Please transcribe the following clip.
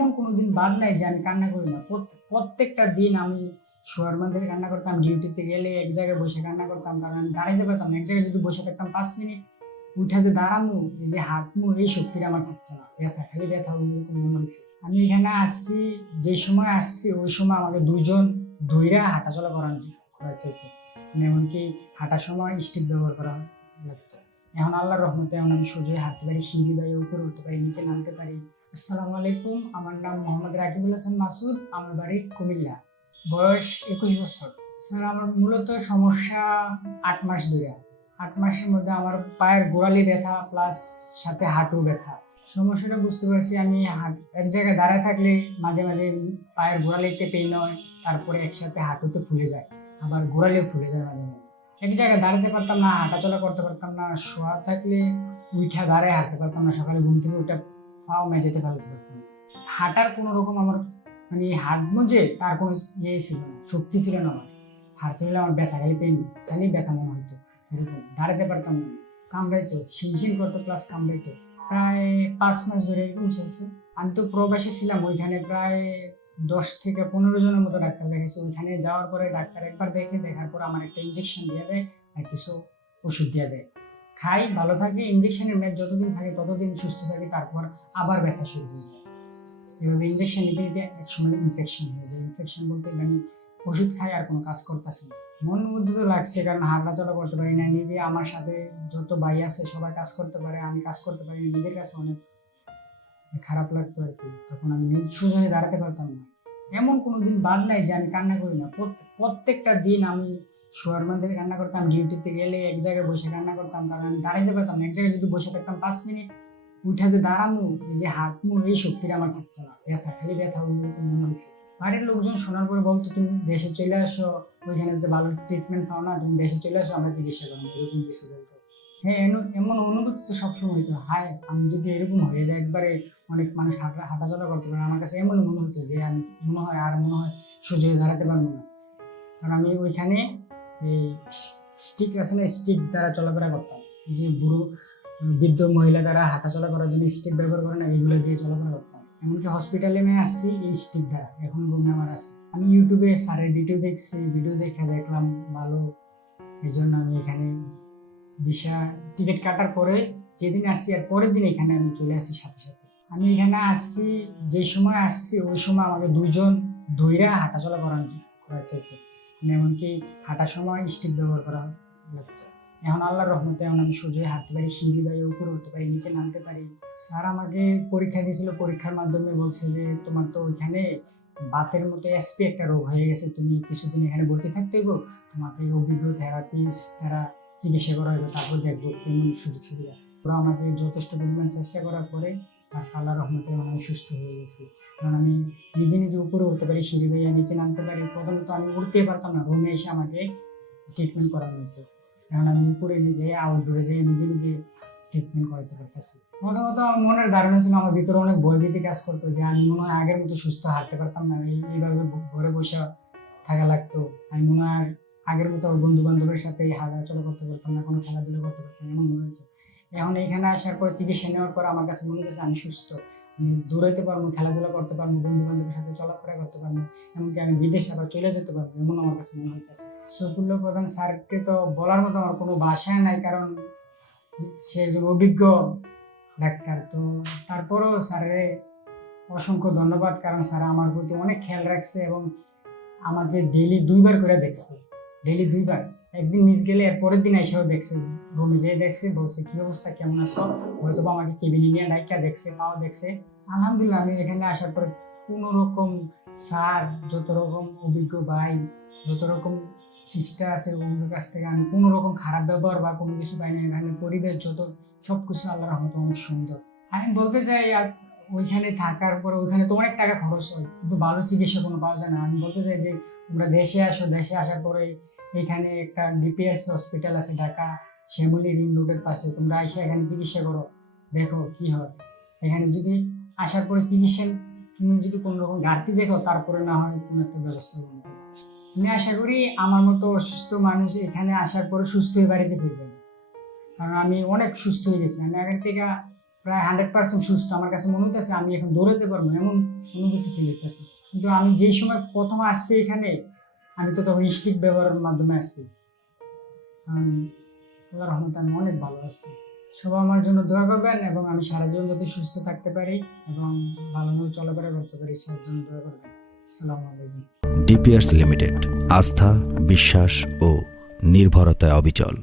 এমন কোনো দিন বাদ নাই যে আমি কান্না করি না। প্রত্যেকটা দিন আমি শোয়ার মধ্যে কান্না করতাম, ডিউটিতে গেলে এক জায়গায় বসে কান্না করতাম, কারণ আমি দাঁড়াইতে পারতাম এক জায়গায় যদি বসে থাকতাম পাঁচ মিনিট, উঠে যে দাঁড়ামু, এই যে হাঁটমু এই শক্তিটা আমার থাকতো না। ব্যথা, খালি ব্যথা মনে আমি এখানে আসছি, যে সময় আসছি, ওই সময় আমাকে দুজন দুইরা হাঁটাচলা করানো করাতে হতো মানে এমনকি হাঁটার সময় স্টিক ব্যবহার করা লাগতো। এখন আল্লাহর রহমতে এখন আমি সোজাই হাঁটতে পারি, সিঁড়ি বাইরে উপরে উঠতে পারি, নিচে নামতে পারি। আসসালামু আলাইকুম। আমার নাম মোহাম্মদ রাকিবুল হাসান মাসুদ। আমার বাড়ি কুমিল্লা। বয়স একুশ বছর। স্যার, আমার মূলত সমস্যা আট মাস ধরে। আট মাসের মধ্যে আমার পায়ের গোড়ালি ব্যথা প্লাস সাথে হাঁটু ব্যথা। সমস্যাটা বুঝতে পারছি আমি এক জায়গায় দাঁড়ায় থাকলে মাঝে মাঝে পায়ের গোড়ালিতে পেন হয়, তারপরে একসাথে হাঁটুতে ফুলে যায়, আবার গোড়ালিও ফুলে যায় মাঝে মাঝে। এক জায়গায় দাঁড়াতে পারতাম না, হাঁটাচলা করতে পারতাম না, শোয়া থাকলে উঠা দাঁড়ায় হাঁটতে পারতাম না, সকালে ঘুম থেকে উঠে পাও মেঝেতে ফেলতে পারতাম। হাঁটার কোনো রকম আমার মানে হাঁটবো যে তার কোনো ইয়ে ছিল না, শক্তি ছিল না আমার। হাঁটতে হলে আমার ব্যথা, খালি পেন, খালি ব্যথা মনে হতো এরকম দাঁড়াতে পারতাম না। কামড়াইতো শিনশিন করতো প্লাস কামড়াইতো। প্রায় পাঁচ মাস ধরে এরকম চলছে আমি তো প্রবাসী ছিলাম, ওইখানে প্রায় দশ থেকে পনেরো জনের মতো ডাক্তার দেখেছি ওইখানে যাওয়ার পরে ডাক্তার একবার দেখে, দেখার পর আমার একটা ইঞ্জেকশন দিয়ে দেয় আর কিছু ওষুধ দিয়ে দেয়। খাই, ভালো থাকে ইঞ্জেকশনের মেয়াদ যতদিন থাকে ততদিন সুস্থ থাকে, তারপর আবার ব্যথা শুরু হয়ে যায়। এভাবে ইঞ্জেকশন নিতে নিতে এক সময় ইনফেকশন হয়ে যায়। ইনফেকশন বলতে মানে ওষুধ খাই আর কোনো কাজ করতেছে না। মনের মধ্যে তো লাগছে, কারণ হাঁটাচলা করতে পারি না, নিজে আমার সাথে যত ভাই আছে সবাই কাজ করতে পারে, আমি কাজ করতে পারি নিজের কাছে অনেক খারাপ লাগতো আর কি। তখন আমি সোজা হয়ে দাঁড়াতে পারতাম না। এমন কোনো দিন বাদ নাই যে আমি কান্না করি না। প্রত্যেকটা দিন আমি শোয়ার মধ্যে রান্না করতাম, ডিউটিতে গেলে এক জায়গায় বসে রান্না করতাম কারণ আমি দাঁড়াইতে পারতাম এক জায়গায় যদি বসে থাকতাম পাঁচ মিনিট, উঠে যে দাঁড়ামু, এই যে হাঁটমু এই শক্তিটা আমার থাকতো না। ব্যথা, খালি ব্যথা মনে হতো বাড়ির লোকজন শোনার পরে বলতো, তুমি দেশে চলে আসো, ওইখানে যে ভালো ট্রিটমেন্ট পাও না, তুমি দেশে চলে আসো, আমরা চিকিৎসা করব। এরকম কিছু বলতো। হ্যাঁ এমন অনুভূতি তো সবসময় হতো হায়, আমি যদি এরকম হয়ে যায় একবারে, অনেক মানুষ হাঁটা, হাঁটাচলা করতে পারে আমার কাছে এমন মনে হতো যে আমি মনে হয়, আর মনে হয় হয়ে দাঁড়াতে পারব না। কারণ আমি ওইখানে এই স্টিক আছে না, স্টিক দ্বারা চলাফেরা করতাম যে বুড়ো বৃদ্ধ মহিলা দ্বারা হাঁটাচলা করার জন্য স্টিক ব্যবহার করে না, এগুলো দিয়ে চলাফেরা করতাম এমনকি হসপিটালে আমি আসছি এই স্টিক দ্বারা, এখন রুমে আমার আছে। আমি ইউটিউবে স্যারের ভিডিও দেখছি ভিডিও দেখে দেখলাম, ভালো। এই জন্য আমি এখানে ভিসা টিকিট কাটার পরে যেদিন আসছি আর পরের দিন এখানে আমি চলে আসি সাথে সাথে। আমি এখানে আসছি যে সময় আসছি, ওই সময় আমাকে দুইজন দুইরা হাঁটাচলা করানো করাতে হতো এমনকি হাঁটার সময় স্টিক ব্যবহার করা লাগতো। এখন আল্লাহর রহমতে এখন আমি সোজাই হাঁটতে পারি, সিঁড়ি বাইরে উপরে উঠতে পারি, নিচে নামতে পারি। স্যার আমাকে পরীক্ষা দিয়েছিল, পরীক্ষার মাধ্যমে বলছে যে তোমার তো ওইখানে বাতের মতো এসপি একটা রোগ হয়ে গেছে, তুমি কিছুদিন এখানে ভর্তি থাকতে হইব, তোমাকে অভিজ্ঞ থেরাপিস্ট তারা চিকিৎসা করা হইব তারপর দেখব কেমন সুযোগ সুবিধা। ওরা আমাকে যথেষ্ট পরিমাণ চেষ্টা করার পরে আল্লাহ রহমতে আমি সুস্থ হয়ে গেছি। কারণ আমি নিজে নিজে উপরে উঠতে পারি, সিঁড়ি বাইয়া নিচে নামতে পারি। প্রথমে তো আমি উঠতেই পারতাম না, রুমে এসে আমাকে ট্রিটমেন্ট করানো হতো। এখন আমি উপরে নিজে আউটডোরে যেয়ে নিজে নিজে ট্রিটমেন্ট করাতে পারতেছি। প্রথমত আমার মনের ধারণা ছিল, আমার ভিতরে অনেক ভয়ভীতি কাজ করতো যে আমি মনে হয় আগের মতো সুস্থ হাঁটতে পারতাম না। এই, এইভাবে ঘরে বসে থাকা লাগতো। আমি মনে হয় আগের মতো বন্ধু বান্ধবের সাথে হাঁটাচলা করতে পারতাম না, কোনো খেলাধুলা করতে পারতাম এমন মনে হতো। এখন এখানে আসার পর চিকিৎসা নেওয়ার পর আমার কাছে মনে হচ্ছে আমি সুস্থ। আমি দৌড়াইতে পারব, খেলাধুলা করতে পারব বন্ধু বান্ধবের সাথে চলাফেরা করতে পারব, এমনকি আমি বিদেশে আবার চলে যেতে পারব, এমন আমার কাছে মনে হইতেছে। সফুল্ল প্রধান স্যারকে তো বলার মতো আমার কোনো ভাষা নাই, কারণ সে একজন অভিজ্ঞ ডাক্তার। তো তারপরও স্যারের অসংখ্য ধন্যবাদ, কারণ স্যার আমার প্রতি অনেক খেয়াল রাখছে এবং আমাকে ডেলি দুইবার করে দেখছে। ডেলি দুইবার। একদিন মিস গেলে এর পরের দিন এসেও দেখছে রুমে যেয়ে দেখছে, বলছে, কি অবস্থা? কেমন আছো? হয়তো বা আমাকে কেবিনে নিয়ে ডাইকা দেখছে পাও দেখছে। আলহামদুলিল্লাহ, আমি এখানে আসার পরে কোনো রকম স্যার, যত রকম অভিজ্ঞ ভাই, যত রকম সিস্টার আছে ওগুলোর কাছ থেকে, আমি কোনো রকম খারাপ ব্যবহার বা কোনো কিছু পাই না। এখানে পরিবেশ যত সব কিছু আল্লাহ রহমত অনেক সুন্দর। আমি বলতে চাই, আর ওইখানে থাকার পরে, ওইখানে তো অনেক টাকা খরচ হয়, কিন্তু ভালো চিকিৎসা কোনো পাওয়া যায় না। আমি বলতে চাই যে, তোমরা দেশে আসো, দেশে আসার পরে এখানে একটা ডিপিএস হসপিটাল আছে ঢাকা। শ্যামলী রিং রোডের পাশে। তোমরা এসে এখানে চিকিৎসা করো। দেখো কি হয়। এখানে যদি আসার পরে চিকিৎসা, তুমি যদি কোনো রকম ঘাটতি দেখো, তারপরে না হয় কোনো একটা ব্যবস্থা করো। আমি আশা করি আমার মতো অসুস্থ মানুষ এখানে আসার পরে সুস্থ হয়ে বাড়িতে ফিরবে। কারণ আমি অনেক সুস্থ হয়ে গেছি। আমি আগের থেকে প্রায় হান্ড্রেড পার্সেন্ট সুস্থ। আমার কাছে মনে হইতেছে আমি এখন দৌড়াতে পারব এমন অনুভূতি ফিল হইতেছে। কিন্তু আমি যেই সময় প্রথম আসছি এখানে আমি তো তখন স্টিক ব্যবহারের মাধ্যমে আসছি আমি আল্লাহ রহমতে আমি অনেক ভালো আছি। সবাই আমার জন্য দোয়া করবেন এবং আমি সারা জীবন যাতে সুস্থ থাকতে পারি এবং ভালোভাবে চলাফেরা করতে পারি সেটার জন্য দোয়া করবেন। আসসালামু আলাইকুম। ডিপিআরস লিমিটেড আস্থা, বিশ্বাস ও নির্ভরতায় অবিচল।